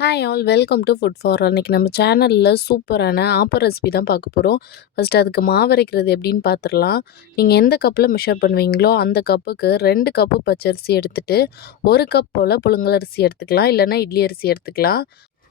Hi all welcome to food for அன்றைக்கி நம்ம சேனலில் சூப்பரான ஆப்பர் ரெசிபி தான் பார்க்க போகிறோம். ஃபஸ்ட்டு அதுக்கு மாவு அரைக்கிறது எப்படின்னு பார்த்துடலாம். நீங்கள் எந்த கப்பில் மெஷர் பண்ணுவீங்களோ அந்த கப்புக்கு 2 கப்பு பச்சரிசி எடுத்துகிட்டு 1 கப் போல் புழுங்கலரிசி எடுத்துக்கலாம், இல்லைன்னா இட்லி அரிசி எடுத்துக்கலாம்.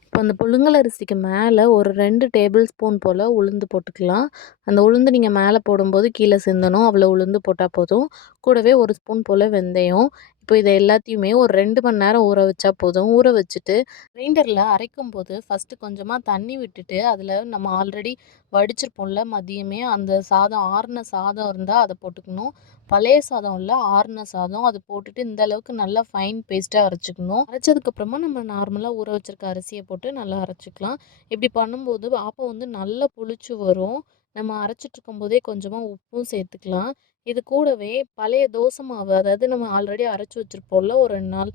இப்போ அந்த புழுங்கலரிசிக்கு மேலே ஒரு 2 டேபிள் ஸ்பூன் போல் உளுந்து போட்டுக்கலாம். அந்த உளுந்து நீங்கள் மேலே போடும்போது கீழே சிந்தணும், அவ்வளோ உளுந்து போட்டால் போதும். கூடவே 1 ஸ்பூன் போல் வெந்தயம். இப்போ இதை எல்லாத்தையுமே ஒரு 2 மணி நேரம் ஊற வச்சா போதும். ஊற வச்சுட்டு கிரைண்டரில் அரைக்கும்போது ஃபஸ்ட்டு கொஞ்சமாக தண்ணி விட்டுட்டு அதில் நம்ம ஆல்ரெடி வடிச்சிருப்போம்ல மதியமே, அந்த சாதம் ஆறின சாதம் இருந்தால் அதை போட்டுக்கணும். பழைய சாதம் இல்லை, ஆறின சாதம் அது போட்டுட்டு இந்த அளவுக்கு நல்லா ஃபைன் பேஸ்ட்டாக அரைச்சிக்கணும். அரைச்சதுக்கப்புறமா நம்ம நார்மலாக ஊற வச்சுருக்க அரிசியை போட்டு நல்லா அரைச்சிக்கலாம். இப்படி பண்ணும்போது ஆப்பம் வந்து நல்லா புளிச்சு வரும். நம்ம அரைச்சிட்ருக்கும் போதே கொஞ்சமாக உப்பும் சேர்த்துக்கலாம். இது கூடவே பழைய தோசை மாவு, அதாவது நம்ம ஆல்ரெடி அரைச்சி வச்சுருப்போம்ல ஒரு 2 நாள்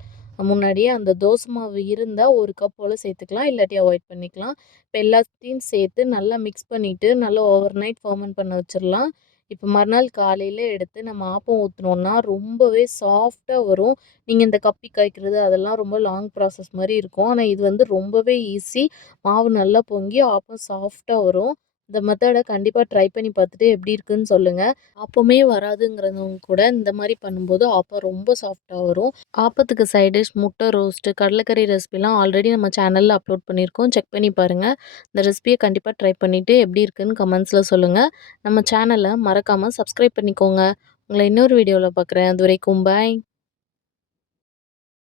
முன்னாடியே, அந்த தோசை மாவு இருந்தால் 1 கப் போல் சேர்த்துக்கலாம், இல்லாட்டி அவாய்ட் பண்ணிக்கலாம். இப்போ எல்லாத்தையும் சேர்த்து நல்லா மிக்ஸ் பண்ணிவிட்டு நல்லா ஓவர் நைட் ஃபர்மெண்ட் பண்ண வச்சிடலாம். இப்போ மறுநாள் காலையில் எடுத்து நம்ம ஆப்பம் ஊற்றினோன்னா ரொம்பவே சாஃப்டாக வரும். நீங்கள் இந்த கப்பி காய்க்கிறது அதெல்லாம் ரொம்ப லாங் ப்ராசஸ் மாதிரி இருக்கும். ஆனால் இது வந்து ரொம்பவே ஈஸி. மாவு நல்லா பொங்கி ஆப்பம் சாஃப்டாக வரும். இந்த மெத்தடை கண்டிப்பாக ட்ரை பண்ணி பார்த்துட்டு எப்படி இருக்குன்னு சொல்லுங்கள். ஆப்பமே வராதுங்கிறவங்க கூட இந்த மாதிரி பண்ணும்போது ஆப்பம் ரொம்ப சாஃப்டாக வரும். ஆப்பத்துக்கு சைட் டிஷ் முட்டை ரோஸ்ட்டு, கடலைக்கறி ரெசிபிலாம் ஆல்ரெடி நம்ம சேனலில் அப்லோட் பண்ணியிருக்கோம். செக் பண்ணி பாருங்கள். இந்த ரெசிபியை கண்டிப்பாக ட்ரை பண்ணிவிட்டு எப்படி இருக்குன்னு கமெண்ட்ஸில் சொல்லுங்கள். நம்ம சேனலை மறக்காமல் சப்ஸ்கிரைப் பண்ணிக்கோங்க. உங்களை இன்னொரு வீடியோவில் பார்க்குறேன். அது வரைக்கும் பாய்.